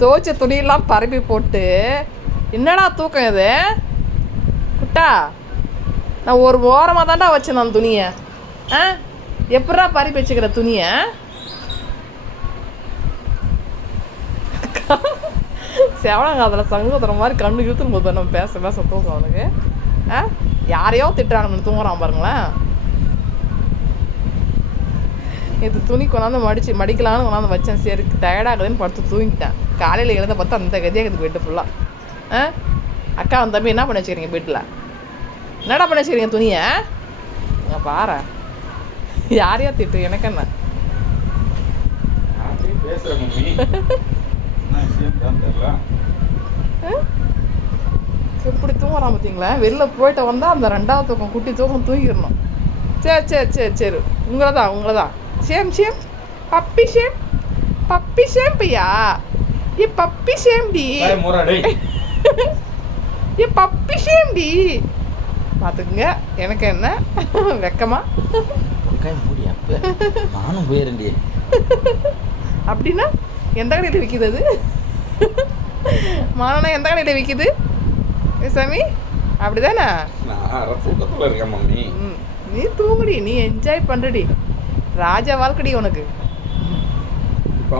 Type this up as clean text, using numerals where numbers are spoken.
துவைச்ச துணியெல்லாம் பரப்பி போட்டு என்னடா தூக்கம் இது குட்டா? நான் ஒரு ஓரமாக தான்டா வச்சேன் நான் துணியை. ஆ எப்படா பரப்பி வச்சுக்கிற துணியை? செவனங்காதில் சங்கோதரம் மாதிரி கண்ணு இழுத்துன்னு போது நம்ம பேச தூக்கம் அவனுக்கு. ஆ யாரையோ திட்டுறாங்கன்னு தூங்குறான் பாருங்களேன். இது துணி கொண்டாந்து மடிக்கலான்னு கொண்டாந்து வச்சேன். சரி டயர்டாகுதுன்னு படுத்து தூங்கிட்டேன். காலையில் எழுத பார்த்தா அந்த கதியாக இது பெட்டு ஃபுல்லாக. ஆ அக்கா அந்த தம்பி என்ன பண்ண வச்சுக்கிறீங்க பெட்டில்? என்னடா பண்ண வச்சுக்கிறீங்க துணியை? இங்கே பாரு யாரையா திட்டு எனக்கு என்ன? எப்படி தூங்குறான் பார்த்தீங்களா? வெளில போயிட்டு வந்தால் அந்த 2வது தூக்கம் குட்டி தூக்கம் தூங்கிடணும். சரி உங்களை தான் சேம் பப்பி ஷேம் பையா. ஏ பப்பி ஷேம்டி, ஏ பப்பி ஷேம்டி. பார்த்துக்குங்க எனக்கு என்ன வெக்கமா? நானும் போயிரண்டி. அப்படின்னா எந்த கடையில் விற்கிது அது? மானனா எந்த கடையில் விற்கிது சாமி? அப்படிதானே? தூக்கத்தில் இருக்கேன் மம்மி. நீ தூங்குடி, நீ என்ஜாய் பண்ணுறடி. ராஜா வாழ்க்கடி உனக்கு.